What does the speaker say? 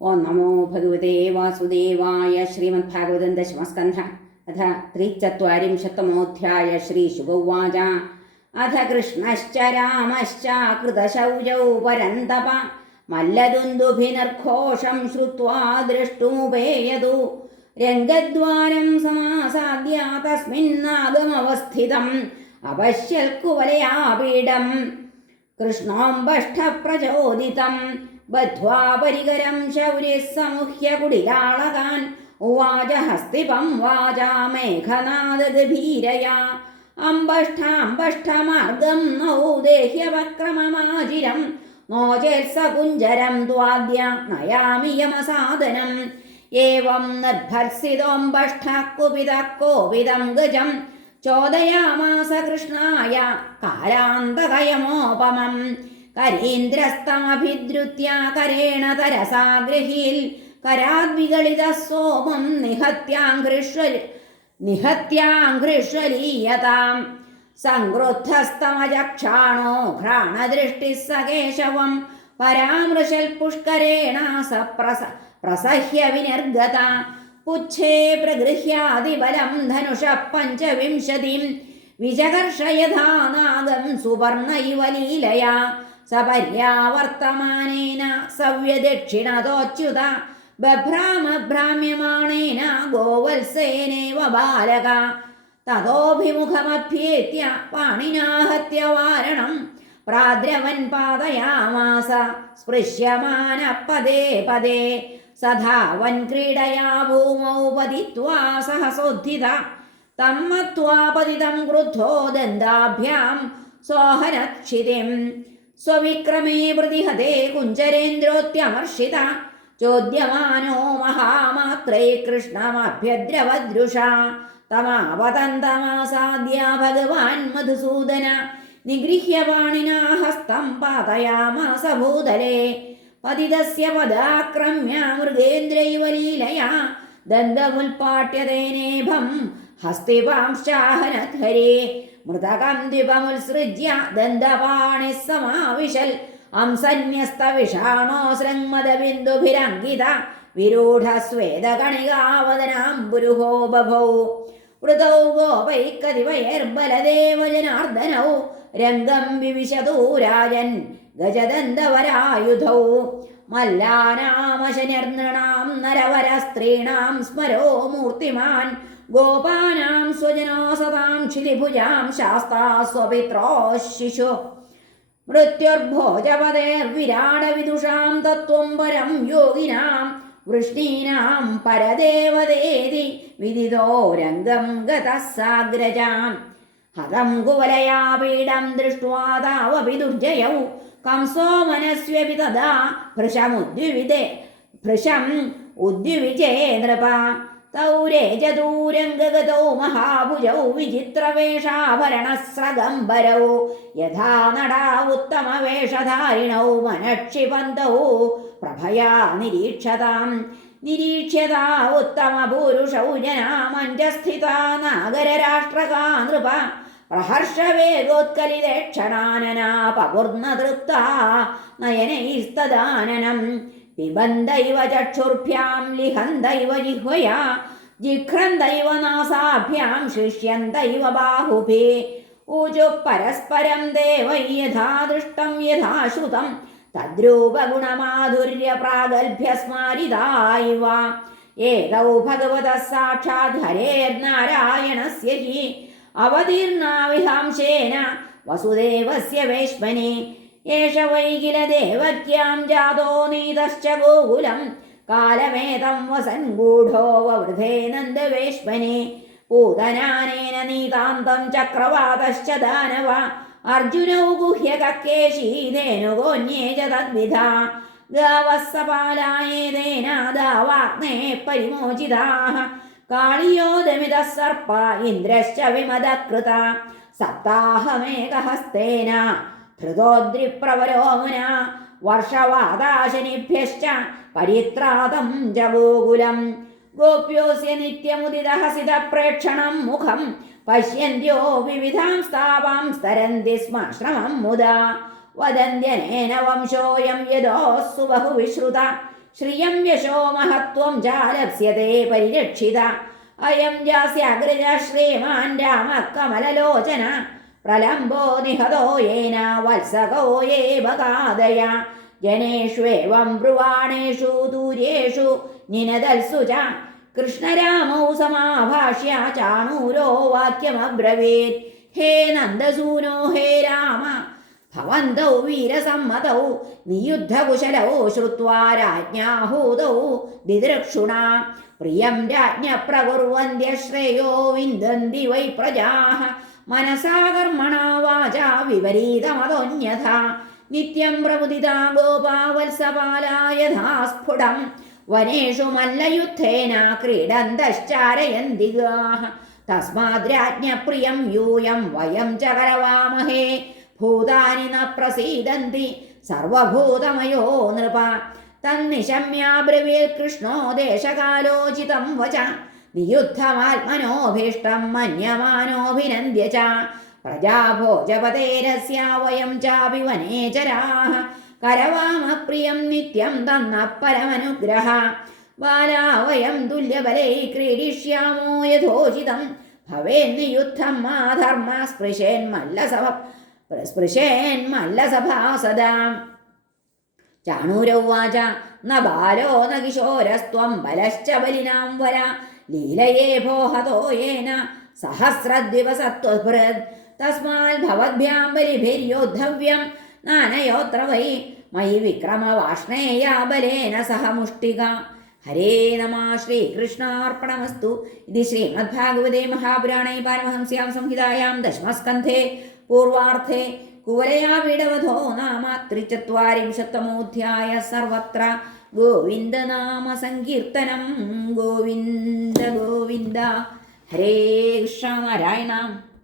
ഓം നമോ ഭഗവതേ വാസുദേവായ ശ്രീമദ് ഭാഗവതം ദശമസ്കന്ധ അഥ ത്രിചത്വരിംശത്തമോധ്യായ ശ്രീശുഗൗവാച അഥ കൃഷ്ണശ്ച രാമശ്ച കൃതശൗചൗ പരന്തപ മല്ലദുന്ദുഭിനർഘോഷം ശ്രുത്വാ ദ്രഷ്ടുമുപേയതു രംഗദ്വാരം സമാസാദ്യ തസ്മിന്നാഗമവസ്ഥിതം അപശ്യൽക്കുവലയാപീഠം. കൃഷ്ണോംബഷ്ടപ്രചോദിതം ബദ്ധ്വാ പരികരം സമുഹ്യ കുടിലാളകാൻ ഉവാച ഹസ്തിപം വാചാ മേഘനാദഗഭീരയാ. അമ്പഷ്ടാമ്പഷ്ടമാർഗം നൗ ദേഹ്യവക്രമമാചിരം. നോചേത്സകുഞ്ചരം ദ്വാദ്യ നയാമി യമസാദനം ഏവം നിർഭർസിതോംബഷ്ട കുപിത കോപിതം ഗജം. ചോദയാമാസ കൃഷ്ണായ കാലാന്തകയമോപമം കരീന്ദ്രസ്തമഭിദ്രുത്യ കരേണ തരസാഗ്രഹീൽ കരാദ്വികളിത സോമം നിഹത്യാഘൃഷ്വൽ നിഹത്യാഘൃഷ്വലീയതാം. സംക്രുദ്ധസ്തമചക്ഷാണോ ഘ്രാണദൃഷ്ടി സകേശവം പരാമൃശൽ പുഷ്കരേണ സപ്രസ പ്രസഹ്യ വിനിർഗത. പുച്ഛേ പ്രഗൃഹ്യാതിബലം ധനുഷ പഞ്ചവിംശതിം സുവർണ ഇവ ലീലയാ. സപര്യാവർത്തമാനേന സവ്യദക്ഷിണതോച്യുത ബഭ്രാമഭ്രാമ്യമാണേന ഗോവത്സേനേവ ബാലക. തതോഭിമുഖമഭ്യേത്യ പാണിനാഹത്യ വാരണം പ്രാദ്രവൻ പാതയാമാസ സ്പൃശ്യമാന പദേ പദേ. സധാവൻ ക്രീഡയാ ഭൂമൗ പതിത്വാ സഹസോദ്ധിത തമ്മത്വാപതിതം ക്രുദ്ധോ ദന്താഭ്യാം സോഹനക്ഷിതിം. സ്വവിക്രമേ പ്രതിഹതേ കുഞ്ചരേന്ദ്രോത്യമർഷിത. ചോദ്യമാനോ മഹാമാത്രേ കൃഷ്ണമഭ്യദ്രവദൃഷ. തമാവതന്തമാസാദ്യ ഭഗവാൻ മധുസൂദന. നിഗൃഹ്യ പാണിനാ ഹസ്തം പാതയാമാസ ഭൂതലേ പതിതസ്യ പദാക്രമ്യ മൃഗേന്ദ്രൈവ ദന്തമുൽപാട്യതേനേഭം ഹസ്തിപാംശാഹനധരേ മൃതകം ദ്വിപമുത്സൃജ്യ ദന്തപാണി സമാവിശൽ. അംസന്യസ്തവിഷാണോ ശൃങ്മദബിന്ദുഭിരങ്കിത വിരൂഢസ്വേദകണികാവദനാംബുരുഹോ ബഭൗ വൃതൗ ഗോപൈക്കതിവയർബലദേവ ജനാർദ്ദനൗ രംഗം വിവിശതൂ രാജൻ ഗജദന്തവരായുധൗ. മല്ലാനാമശനിർനൃണാം നരവര സ്ത്രീണാം സ്മരോ മൂർത്തിമാൻ. ഗോപാനാം സ്വജനോ സതാം ക്ഷിലിഭുജാം ശാസ്താ സ്വപിത്രോ ശിശു. മൃത്യുർഭോജപതേർവിരാടവിദുഷാം തത്വം പരം യോഗിനാം വൃഷ്ണീനാം പരദേവതേതി വിദിതോ രംഗം ഗതസാഗ്രജാം. ഹതം കുവലയാപീഠം ദൃഷ്ട്വാ താവപി ദുർജയൗ കംസോ മനസ്വ്യപി തഥാ ഭൃശമുദ്വിവിദേ ഭൃശം ഉദ്വിജേ നൃപ. തൗ രേജദൂരംഗഗതൗ മഹാഭുജൗ വിചിത്രവേഷാഭരണസ്രഗംബരോ യഥാ നടാ ഉത്തമവേഷധാരിണൗ മനക്ഷിപന്തൗ പ്രഭയാ നിരീക്ഷതാം. നിരീക്ഷ്യതാ ഉത്തമപൂരുഷൗ ജനാമഞ്ജസ്ഥിതാ നാഗരരാഷ്ട്രകാ നൃപ പ്രഹർഷവേഗോത്കലിതേക്ഷണാനനാ പകുർന്നതൃപ്താ നയനൈസ്തദാനനം. പിബന്ധൈവ ചക്ഷുർഭ്യാം ലിഹന്തൈവ ജിഹ്വയാ ജിഘ്രന്തൈവ നാസാഭ്യാം ശിഷ്യന്തൈവ ബാഹുഭേ ഊജു പരസ്പരം ദേവൈ യഥാ ദൃഷ്ടം യഥാ ശ്രുതം തദ്രൂപഗുണമാധുര്യ പ്രാഗൽഭ്യ സ്മാരിതായിവ ഏതൗ ഭഗവതഃ സാക്ഷാത് ഹരേർനാരായണസ്യ ഹി അവതീർണാവിഹാംശേന വസുദേവസ്യ വേശ്മനെ ഏഷ വൈകില ദേവക്യാം ജാതോ നീതശ്ച ഗോകുലം. കാലമേതം വസൻ ഗൂഢോ വവൃധേ നന്ദവേശ്മനെ പൂതനാനേന നീതാന്തം ചക്രവാതശ്ച ദാനവ. അർജുനൗ ഗുഹ്യകക്കേശീതേനുഗോന്യേ ച തദ്വിധ. ഗാവസ്സപാലായേതേനാദാവാഗ്നേ പരിമോചിതാഹ. കാളിയോദമിത സർപ്പ ഇന്ദ്രശ്ച വിമദകൃത സപ്താഹമേകഹസ്തേന ധൃതോദ്രിപ്രവരോ മുന വർഷവാദാശനിഭ്യശ്ച പരിത്രാതം ജഗോകുലം. ഗോകുലം ഗോപ്യോസ്യ നിത്യമുദിതഹസിത പ്രേക്ഷണം മുഖം പശ്യന്ത്യോ വിവിധാം സ്ഥാപാം സ്തരന്തി ശ്രമം മുദാ. വദന്ത്യനേന വംശോയം യദോസ്സു ബഹുവിശ്രുത. ശ്രിയം യശോ മഹത്വം ജാലസ്യതേ പരിരക്ഷിത. അയം ജാസ്യാഗ്രജ ശ്രീമാൻ രാമ കമലലോചന. പ്രലംബോ നിഹതോ യേന വത്സകോ യേ കാതയ ജനേഷ്വേവം ബ്രുവാണേഷു ദൂര്യേഷു നിനതൽസു ച. കൃഷ്ണരാമൗ സമാഭാഷ്യ ചാണൂരോ വാക്യമബ്രവീത്. ഹേ നന്ദസൂനോ ഹേ രാമ. ഭവന്തൗ വീരസമ്മതൗ നിയുദ്ധകുശലൗ ശ്രുത്വാ രാജ്ഞാഹൂതൗ ദിദൃക്ഷുണ. പ്രിയം രാജ്ഞ പ്രകുർവന്ത്യ ശ്രേയോ വിന്ദന്തി വൈ പ്രജാഃ മനസാ കർമ്മണാ വാചാ നിത്യം പ്രമുദിതാ ഗോപാവത്സപാലാ യഥാ സ്ഫുടം വനേഷു മല്ലയുദ്ധേന ക്രീഡന്തശ്ചാരയന്തി ഗാഃ തസ്മാദ് യൂയം വയം ച കരവാമഹേ ഭൂതാനി ന പ്രസീദന്തി സർവഭൂതമയോ നൃപ. തന്നിശമ്യാബ്രവീൽ കൃഷ്ണോ ദേശകാലോചിതം വച. നിയുദ്ധമാത്മനോഭീഷ്ടം മന്യമാനോഭിനന്ദ്യ ച. പ്രജാഭോജപതേരസ്യ ചാപി വനേചരാഹ കരവാമപ്രിയം നിത്യം തന്ന പരമനുഗ്രഹ. ബാലാ തുല്യബലൈ ക്രീഡിഷ്യാമോ യഥോചിതം. ഭവേന്ന് യുദ്ധം മാധർമ്മ സ്പൃശേന്മല്ലസഭ സ്പൃശേന്മല്ലസഭാ സദാ. ചാണൂരൗവാച. ന ബാലോ ന കിശോരസ്ത്വം ബലശ്ച ബലിനാം വര. ലീലയേ ഭോഹതോ യേന സഹസ്രദ്വിവസത്വഭൃത് തസ്മാൽ ഭവദ്ഭ്യാം ബലിഭിര്യോദ്ധവ്യം നാനയോത്ര വൈ മയി വിക്രമവാഷ്ണേയ ബലേന സഹ മുഷ്ടിക. ഹരേ നമ ശ്രീകൃഷ്ണാർപ്പണമസ്തു. ഇത് ശ്രീമദ്ഭാഗവതേ മഹാപുരാണേ പാരമഹംസ്യാം സംഹിതായാം ദശമസ്കന്ധേ പൂർവാർത്ഥേ. കുവലയാ വിടവധോ നാമ ത്രിചത്വാരിംശത്തമോധ്യായ സർവത്ര. ഗോവിന്ദനാമ സങ്കീർത്തനം ഗോവിന്ദ ഗോവിന്ദ. ഹരേ കൃഷ്ണ നാരായണ.